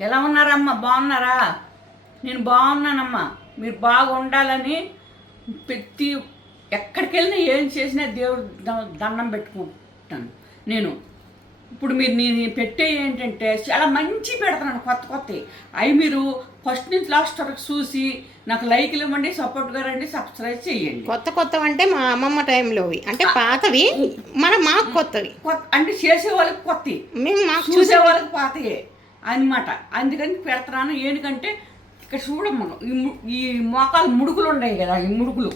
ఎలా ఉన్నారమ్మా? బాగున్నారా? నేను బాగున్నానమ్మా. మీరు బాగుండాలని ప్రతి ఎక్కడికి వెళ్ళినా ఏం చేసినా దేవుడు దండం పెట్టుకుంటాను నేను. ఇప్పుడు మీరు నేను పెట్టే ఏంటంటే చాలా మంచి పెడతాను కొత్త కొత్త అవి మీరు ఫస్ట్ నుంచి లాస్ట్ వరకు చూసి నాకు లైక్లు ఇవ్వండి సపోర్ట్గా రండి సబ్స్క్రైబ్ చేయండి. కొత్త కొత్తవి అంటే మా అమ్మమ్మ టైంలోవి అంటే పాతవి మన మాకు కొత్తవి. కొత్త అంటే చేసే వాళ్ళకి కొత్త మేము మాకు చూసే వాళ్ళకి పాతయే. అన్నమాట. అందుకని పెడతాను. ఏంటంటే ఇక్కడ చూడమ్మ ఈ మోకాలు ముడుకులు ఉన్నాయి కదా ఈ ముడుకులు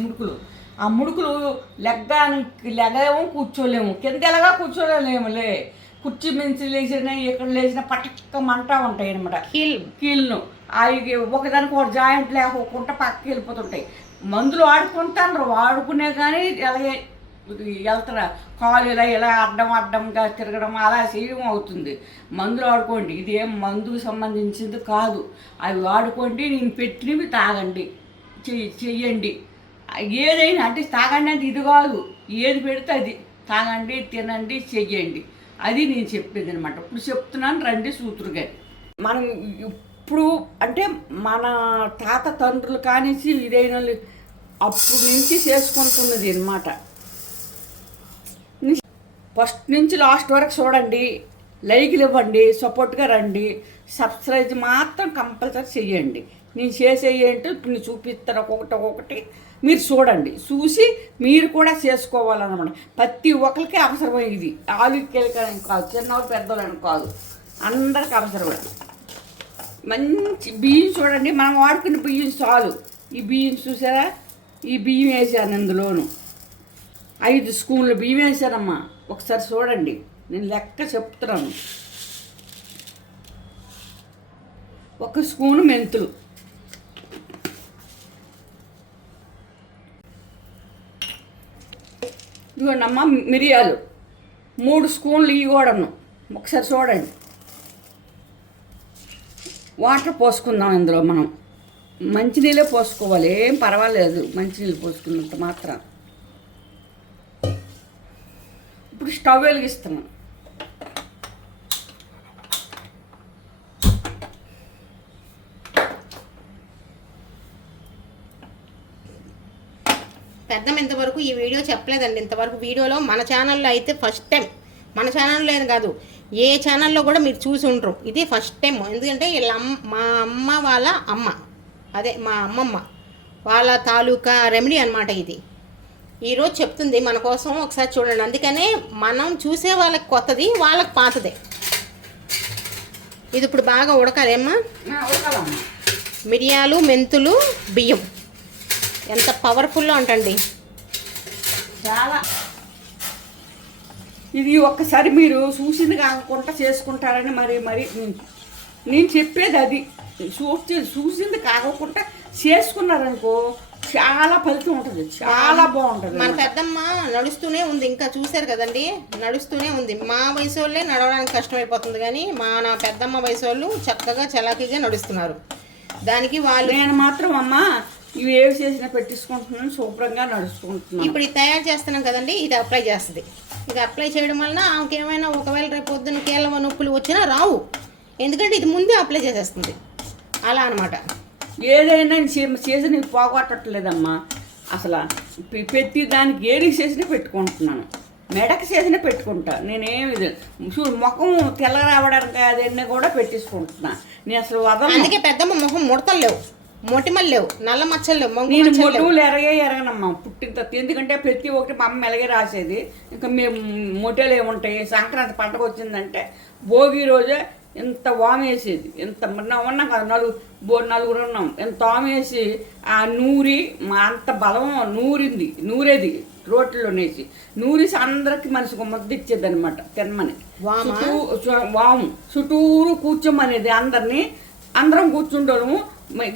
ముడుకులు. ఆ ముడుకులు లెగ్గానికి లెగలేము కూర్చోలేము. కింద ఎలాగా కూర్చోలేములే. కుర్చీ మించి లేచినా ఎక్కడ లేచినా పటక్క మంట ఉంటాయి అనమాట హీల్ కీళ్ళను. అవి ఒకదానికి ఒక జాయింట్ లేకోకుండా పక్కకి వెళ్ళిపోతుంటాయి. మందులు వాడుకుంటాను వాడుకునే కానీ అలాగే వెళ్తారా కాలు ఇలా ఇలా అడ్డం అడ్డంగా తిరగడం అలా చేయడం అవుతుంది. మందులు వాడుకోండి. ఇది ఏం మందుకు సంబంధించింది కాదు. అవి వాడుకోండి. నేను పెట్టినవి తాగండి. చెయ్యి చెయ్యండి. ఏదైనా అంటే తాగండి అంటే ఇది కాదు. ఏది పెడితే అది. తాగండి తినండి చెయ్యండి. అది నేను చెప్పేది అనమాట ఇప్పుడు చెప్తున్నాను రండి సూత్రుగా మనం ఇప్పుడు అంటే మన తాత తండ్రులు కానిసి ఇదైన అప్పుడు నుంచి చేసుకుంటున్నది అనమాట. ఫస్ట్ నుంచి లాస్ట్ వరకు చూడండి లైక్లు ఇవ్వండి సపోర్ట్గా రండి సబ్స్క్రైబ్ మాత్రం కంపల్సరీ చేయండి. నేను చేసే ఏంటో ఇప్పుడు నేను చూపిస్తాను ఒక్కొక్కటి ఒక్కొక్కటి. మీరు చూడండి చూసి మీరు కూడా చేసుకోవాలన్నమాట. ప్రతి ఒక్కరికి అవసరమే ఇది. ఆలుకెళ్ళకని కాదు చిన్నవాళ్ళు పెద్దవాళ్ళని కాదు. అందరికి అవసరమే. మంచి బియ్యం చూడండి మనం వాడుకున్న బియ్యం చాలు. ఈ బియ్యం చూసారా? ఈ బియ్యం వేసాను ఇందులోను. ఐదు స్కూన్లు బియ్యం వేసానమ్మా. ఒకసారి చూడండి. నేను లెక్క చెప్తున్నాను. ఒక స్పూను మెంతులు. ఇదిగోండి మిరియాలు. మూడు స్పూన్లు ఇవి కూడాను. ఒకసారి చూడండి. వాటర్ పోసుకుందాం ఇందులో మనం. మంచినీళ్ళే పోసుకోవాలి. ఏం పర్వాలేదు. మంచినీళ్ళు పోసుకున్నంత మాత్రం. ఇప్పుడు స్టవ్ వెలిగిస్తున్నాం పెద్దం ఇంతవరకు ఈ వీడియో చెప్పలేదండి. ఇంతవరకు వీడియోలో మన ఛానల్లో అయితే ఫస్ట్ టైం మన ఛానల్లో కాదు. ఏ ఛానల్లో కూడా మీరు చూసి ఉండరు. ఇది ఫస్ట్ టైం ఎందుకంటే వీళ్ళ అమ్మ మా అమ్మ వాళ్ళ అమ్మ. అదే మా అమ్మమ్మ. వాళ్ళ తాలూకా రెమెడీ అనమాట ఇది. ఈరోజు చెప్తుంది మన కోసం ఒకసారి చూడండి. అందుకనే మనం చూసే వాళ్ళకి కొత్తది వాళ్ళకి పాతదే. ఇది ఇప్పుడు బాగా ఉడకాలేమ్మా? మిరియాలు మెంతులు బియ్యం. ఎంత పవర్ఫుల్లో అంటండి చాలా. ఇది ఒక్కసారి మీరు చూసింది కాకుండా చేసుకుంటారని మరి మరి నేను- నేను చెప్పేది అది. చూసి చూసింది కాకుండా చేసుకున్నారనుకో చాలా ఫలితం ఉంటుంది. చాలా బాగుంటుంది. మన పెద్దమ్మ నడుస్తూనే ఉంది. ఇంకా చూశారు కదండి? నడుస్తూనే ఉంది. మా వయసు వాళ్ళే నడవడానికి కష్టమైపోతుంది కానీ మా నా పెద్దమ్మ వయసు వాళ్ళు చక్కగా చలాకీగా నడుస్తున్నారు. దానికి వాళ్ళు నేను మాత్రం అమ్మ ఇవి ఏవి చేసినా పెట్టించుకుంటున్నాను శుభ్రంగా నడుచుకుంటున్నాను. ఇప్పుడు ఇది తయారు చేస్తున్నాం కదండి ఇది అప్లై చేస్తుంది. ఇది అప్లై చేయడం వలన ఆమెకి ఏమైనా ఒకవేళ రేపు పొద్దున్న కీళ్ళ నొప్పులు వచ్చినా రావు. ఎందుకంటే ఇది ముందే అప్లై చేసేస్తుంది. అలా అనమాట ఏదైనా నీకు పోగొట్టట్లేదమ్మా. అసలు ప్రతి దానికి ఏడికి చేసినా పెట్టుకుంటున్నాను. మెడకి చేసినా పెట్టుకుంటా. నేనేమి చూడు ముఖం తెల్ల రావడానికి అదన్నీ కూడా పెట్టించుకుంటున్నా నేను అసలు వదలను. అందుకే పెద్దమ్మ మొహం ముడతలు లేవు. మొటిమలు లేవు. నల్ల మచ్చలు లేవు. నేను మొటువులు ఎరగే ఎరగనమ్మా. పుట్టిన తర్వాత ఎందుకంటే ప్రతి ఒక్కటి మా అమ్మ ఎలాగే రాసేది. ఇంకా మేము మొట్టలు ఏముంటాయి? సంక్రాంతి పంటకు వచ్చిందంటే భోగి రోజే ఇంత వామేసేది మొన్న ఉన్నాం కదా నలుగు బో నలుగురు ఉన్నాం. ఇంత వామేసి ఆ నూరి మా అంత బలం నూరింది నూరేది రోట్లోనేసి నూరిసి అందరికి మనిషికి ముద్ద ఇచ్చేది అనమాట తినమని వామా? చుట్టూరు కూర్చోమనేది అందరినీ. అందరం కూర్చుండోము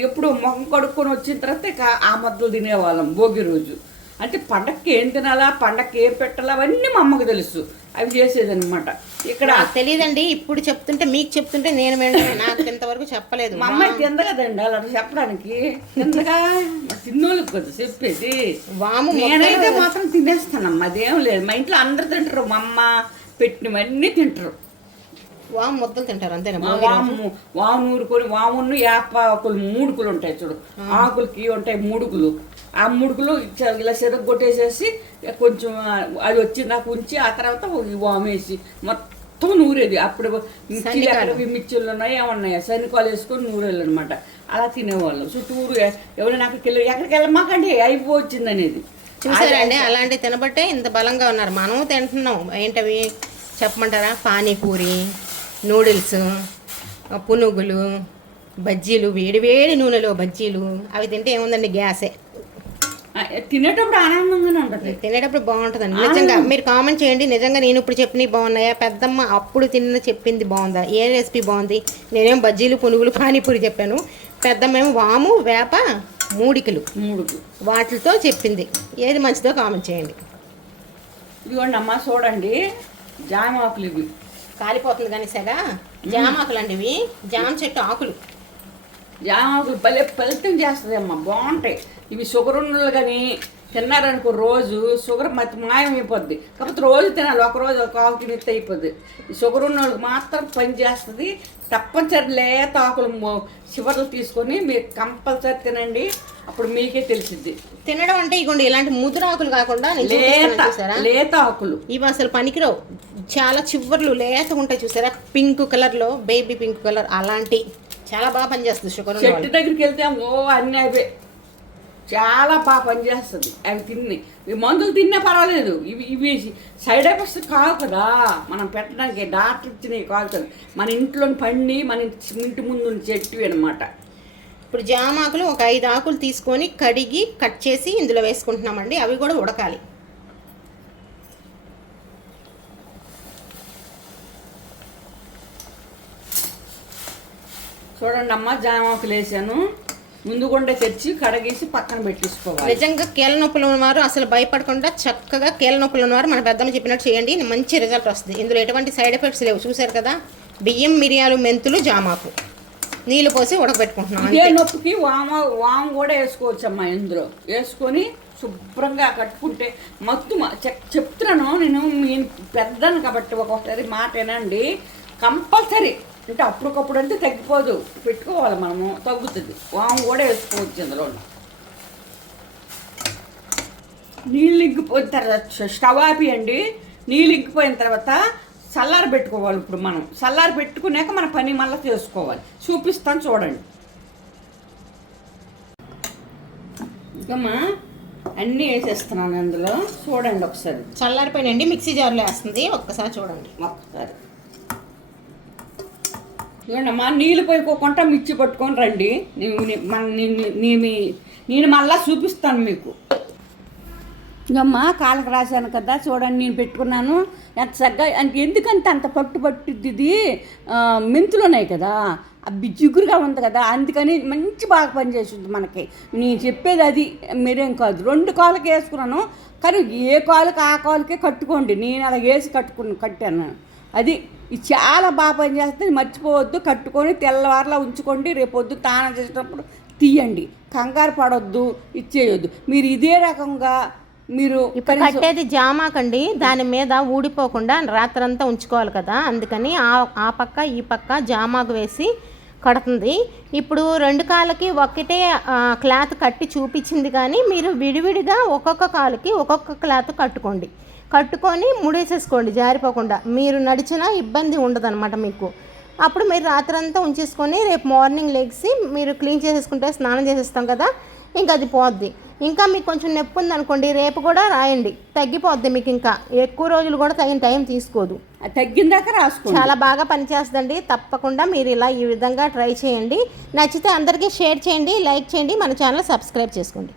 ఎప్పుడు మొహం కడుక్కొని వచ్చిన తర్వాత ఆ ముద్దలు తినేవాళ్ళం భోగి రోజు. అంటే పండక్కి ఏం తినాలా పండక్కి ఏం పెట్టాలా అవన్నీ మా అమ్మకు తెలుసు. అవి చేసేదన్నమాట. ఇక్కడ తెలియదండి ఇప్పుడు చెప్తుంటే మీకు చెప్తుంటే నేను నాకు ఇంతవరకు చెప్పలేదు. మా అమ్మాయి తింద కదండి అలా చెప్పడానికి. తిందగా? తిన్నోళ్ళకి కదా చెప్పేది. వాము నేనైతే మాత్రం తినేస్తానమ్మా అదేం లేదు. మా ఇంట్లో అందరు తింటారు మా అమ్మ పెట్టినవన్నీ తింటారు. వాము ముద్దలు తింటారు అంతేనా? రోజు? వాము వాము నూరుకొని వామును యాప ఆకులు మూడుకులు ఉంటాయి చూడు. ఆకులకి ఉంటాయి మూడుకులు ఆ మూడుకులు ఇలా కొట్టేసేసి కొంచెం అది వచ్చి నాకు ఉంచి ఆ తర్వాత ఈ వాము వేసి మొత్తం నూరేది. అప్పుడు మిర్చిలు శనికాలం. ఎక్కడ మిర్చిలు ఉన్నాయి ఏమన్నాయి శనికాలు వేసుకొని నూరేళ్ళు అనమాట అలా తినేవాళ్ళం. చుట్టూరు ఎవరైనా అక్కడికి వెళ్ళి ఎక్కడికి వెళ్ళమాకండి అయిపోవచ్చింది అనేది. చూసారండి? అలాంటి తినబట్టే ఇంత బలంగా ఉన్నారు. మనం తింటున్నాం. ఏంటవి? చెప్పమంటారా? పానీపూరి నూడిల్స్ పునుగులు బజ్జీలు వేడి వేడి నూనెలో బజ్జీలు. అవి తింటే ఏముందండి? గ్యాసే. తినేటప్పుడు ఆనందంగానే ఉంటుంది. తినేటప్పుడు బాగుంటుందండి. నిజంగా మీరు కామెంట్ చేయండి. నిజంగా నేను ఇప్పుడు చెప్పినవి బాగున్నాయా? పెద్దమ్మ అప్పుడు తిన్న చెప్పింది బాగుందా? ఏ రెసిపీ బాగుంది? నేనేం బజ్జీలు పునుగులు పానీపూరి చెప్పాను. పెద్దమ్మ ఏమో వాము వేప మూడికలు. మూడుకు వాటితో చెప్పింది. ఏది మంచిదో కామెంట్ చేయండి. ఇదిగోండి అమ్మ చూడండి. జామ ఆకులు ఇవి. కాలిపోతుంది కానీ సెగ? జామాకులు అండి ఇవి. జామ చెట్టు ఆకులు. జామ ఆకులు భలే ఫలితం చేస్తుంది అమ్మ బాగుంటాయి. ఇవి షుగర్ ఉన్నలు కానీ తిన్నారనుకో రోజు షుగర్ మతి మాయమైపోద్ది. కాకపోతే రోజు తినాలి ఒక రోజు ఒక ఆకు తినేస్తే అయిపోద్ది. ఈ షుగర్ ఉన్న వాళ్ళకి మాత్రం పని చేస్తుంది. తప్పనిసరి లేత ఆకులు చివర్లు తీసుకొని మీరు కంపల్సరీ తినండి. అప్పుడు మీకే తెలిసిద్ది. తినడం అంటే ఇగోండి ఇలాంటి ముదురాకులు కాకుండా లేత లేత ఆకులు. ఇవి అసలు పనికిరావు. చాలా చివర్లు లేత ఉంటాయి చూసారా? పింక్ కలర్లో బేబీ పింక్ కలర్ అలాంటి చాలా బాగా పనిచేస్తుంది షుగర్ చెట్టు. దగ్గరికి వెళ్తే ఓ అన్నీ అవే చాలా బాగా పనిచేస్తుంది. అవి తిని ఇవి మందులు తిన్నా పర్వాలేదు. ఇవి ఇవి సైడ్ ఎఫెక్ట్స్ కావు కదా. మనం పెట్టడానికి డాక్టర్ ఇచ్చినవి కాదు కదా. మన ఇంట్లో పండి మన ఇంటి ముందు చెట్టు అనమాట ఇప్పుడు జామాకులు ఒక ఐదు ఆకులు తీసుకొని కడిగి కట్ చేసి ఇందులో వేసుకుంటున్నామండి. అవి కూడా ఉడకాలి. చూడండి అమ్మ జామాకులు వేసాను. ముందు గుండె తెచ్చి కడగేసి పక్కన పెట్టేసుకోవాలి. నిజంగా కీళ్ళ నొప్పులు ఉన్నవారు అసలు భయపడకుండా చక్కగా కీళ్ళ నొప్పులు ఉన్నవారు మన పెద్దమ్మ చెప్పినట్టు చేయండి. మంచి రిజల్ట్ వస్తుంది. ఇందులో ఎటువంటి సైడ్ ఎఫెక్ట్స్ లేవు. చూసారు కదా? బియ్యం మిరియాలు మెంతులు జామాకు. నీళ్ళు పోసి ఉడకబెట్టుకుంటున్నాం. ఇదే అంతే. నొప్పికి వామ వాము కూడా వేసుకోవచ్చు అమ్మా ఇందులో. వేసుకొని శుభ్రంగా కట్టుకుంటే మత్తు చెప్తున్నాను నేను మీ పెద్దను కాబట్టి ఒక్కొక్కసారి మాట వినండి. కంపల్సరీ. అంటే అప్పటికప్పుడు అంటే తగ్గిపోదు. పెట్టుకోవాలి మనము. తగ్గుతుంది. వాము కూడా వేసుకోవచ్చు ఇందులో. నీళ్ళు ఇంకిపోయిన తర్వాత స్టవ్ ఆపియండి. నీళ్ళు ఇంకిపోయిన తర్వాత చల్లారి పెట్టుకోవాలి ఇప్పుడు మనం. చల్లారి పెట్టుకున్నాక మన పని మళ్ళీ చేసుకోవాలి. చూపిస్తాను చూడండి. ఇంకమ్మా అన్నీ వేసేస్తున్నాను అందులో. చూడండి ఒకసారి. చల్లారిపోయినండి. మిక్సీ జార్లో వేస్తుంది. ఒక్కసారి చూడండి. ఒక్కసారి. చూడమ్మా నీళ్ళు పోయిపోకుండా మిర్చి పట్టుకొని రండి. నేను మన మీ- నేను మళ్ళా చూపిస్తాను మీకు. ఇంకమ్మా కాళ్ళకి రాశాను కదా చూడండి నేను పెట్టుకున్నాను. ఎంత చక్కగా అంటే ఎందుకంటే అంత పట్టు పట్టుద్ది ఇది? మెంతులు ఉన్నాయి కదా అవి జిగురుగా ఉంది కదా అందుకని మంచి బాగా పనిచేస్తుంది మనకి. నేను చెప్పేది అది మీరేం కాదు. రెండు కాళ్ళకి వేసుకున్నాను కానీ ఏ కాలుకి ఆ కాలుకే కట్టుకోండి. నేను అలా వేసి కట్టుకుని కట్టాను. అది ఇది చాలా బాగా పనిచేస్తుంది మర్చిపోవద్దు. కట్టుకొని తెల్లవారులా ఉంచుకోండి. రేపొద్దు తానం చేసేటప్పుడు తీయండి. కంగారు పడొద్దు. ఇచ్చేయొద్దు. మీరు ఇదే రకంగా మీరు ఇప్పుడు కట్టేది జామాకండి. దాని మీద ఊడిపోకుండా రాత్రంతా ఉంచుకోవాలి కదా. అందుకని ఆ ఆ పక్క ఈ పక్క జామాకు వేసి కడుతుంది. ఇప్పుడు రెండు కాళ్ళకి ఒకటే క్లాత్ కట్టి చూపించింది కానీ మీరు విడివిడిగా ఒక్కొక్క కాలుకి ఒక్కొక్క క్లాత్ కట్టుకోండి. కట్టుకొని ముడేసేసుకోండి జారిపోకుండా. మీరు నడిచినా ఇబ్బంది ఉండదన్నమాట మీకు. అప్పుడు మీరు రాత్రంతా ఉంచేసుకొని రేపు మార్నింగ్ లెగ్సి మీరు క్లీన్ చేసేసుకుంటే స్నానం చేసేస్తాం కదా ఇంకా అది పోద్ది. ఇంకా మీకు కొంచెం నొప్పి ఉందనుకోండి రేపు కూడా రాయండి. తగ్గిపోద్ది మీకు ఇంకా. ఎక్కువ రోజులు కూడా తగిన టైం తీసుకోదు. తగ్గిందాక రాసుకోండి. చాలా బాగా పనిచేస్తుందండి. తప్పకుండా మీరు ఇలా ఈ విధంగా ట్రై చేయండి. నచ్చితే అందరికీ షేర్ చేయండి లైక్ చేయండి. మన ఛానల్ సబ్స్క్రైబ్ చేసుకోండి.